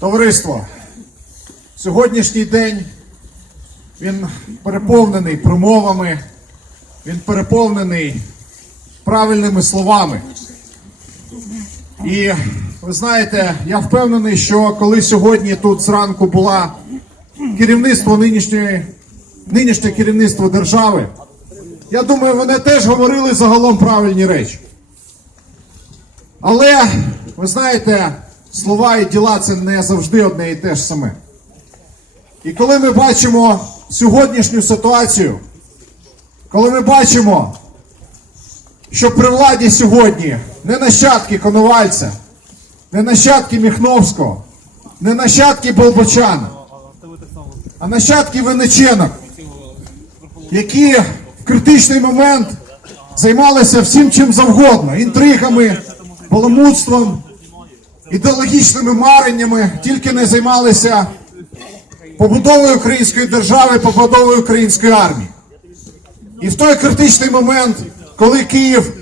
Товариство, сьогоднішній день він переповнений промовами, він переповнений правильними словами. І ви знаєте, я впевнений, що коли сьогодні тут зранку була керівництво нинішньої, нинішнє керівництво держави, я думаю, вони теж говорили загалом правильні речі. Але ви знаєте, слова і діла це не завжди одне і те ж саме. І коли ми бачимо сьогоднішню ситуацію, коли ми бачимо, що при владі сьогодні не нащадки Коновальця, не нащадки Міхновського, не нащадки Болбочана, а нащадки Венеченок, які в критичний момент займалися всім чим завгодно, інтригами, баламутством, ідеологічними мареннями, тільки не займалися побудовою української держави, побудовою української армії. І в той критичний момент, коли Київ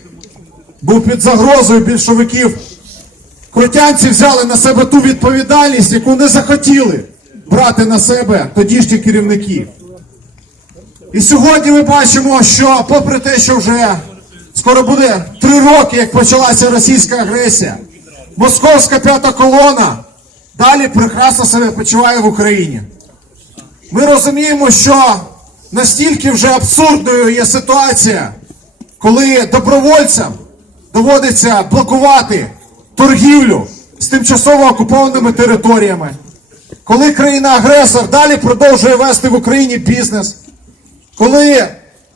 був під загрозою більшовиків, крутянці взяли на себе ту відповідальність, яку не захотіли брати на себе тодішні керівники. І сьогодні ми бачимо, що попри те, що вже скоро буде три роки, як почалася російська агресія, московська п'ята колона далі прекрасно себе почуває в Україні. Ми розуміємо, що настільки вже абсурдною є ситуація, коли добровольцям доводиться блокувати торгівлю з тимчасово окупованими територіями, коли країна-агресор далі продовжує вести в Україні бізнес, коли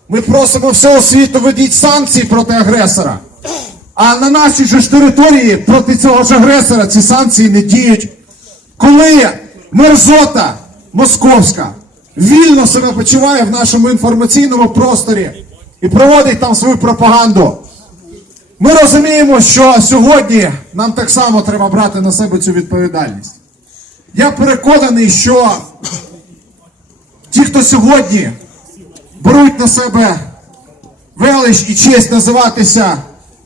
ми просимо всього світу введіть санкції проти агресора, а на нашій же ж території проти цього ж агресора ці санкції не діють, коли мерзота московська вільно себе почуває в нашому інформаційному просторі і проводить там свою пропаганду. Ми розуміємо, що сьогодні нам так само треба брати на себе цю відповідальність. Я переконаний, що ті, хто сьогодні беруть на себе велич і честь називатися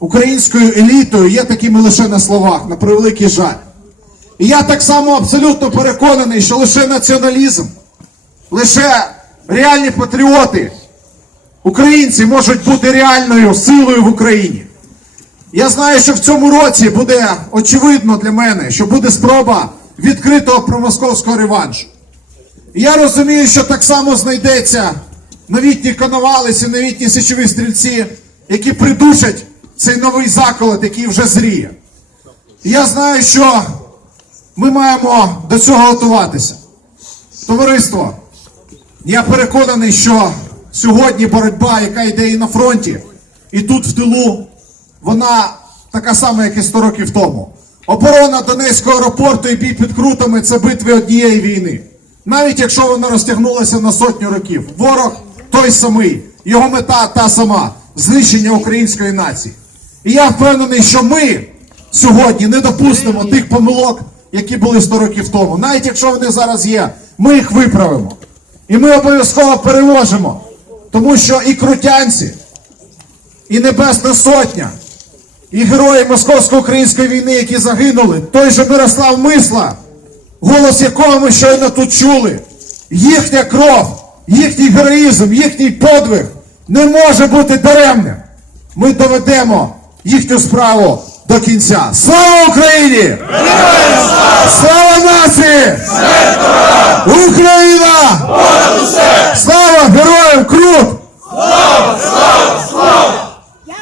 українською елітою, є такими лише на словах, на превеликий жаль. І я так само абсолютно переконаний, що лише націоналізм, лише реальні патріоти, українці можуть бути реальною силою в Україні. Я знаю, що в цьому році буде очевидно для мене, що буде спроба відкритого промосковського реваншу. Я розумію, що так само знайдеться новітні коновалиці, новітні січові стрільці, які придушать цей новий заколот, який вже зріє. Я знаю, що ми маємо до цього готуватися. Товариство, я переконаний, що сьогодні боротьба, яка йде і на фронті, і тут в тилу, вона така сама, як і 100 років тому. Оборона Донецького аеропорту і бій під крутами це битви однієї війни. Навіть якщо вона розтягнулася на сотню років. Ворог той самий, його мета та сама знищення української нації. І я впевнений, що ми сьогодні не допустимо тих помилок, які були 100 років тому. Навіть якщо вони зараз є, ми їх виправимо. І ми обов'язково переможемо. Тому що і крутянці, і Небесна Сотня, і герої Московсько-української війни, які загинули, той же Мирослав Мисла, голос якого ми щойно тут чули, їхня кров, їхній героїзм, їхній подвиг не може бути даремним. Ми доведемо їхню справу до кінця. Слава Україні! Слава нації!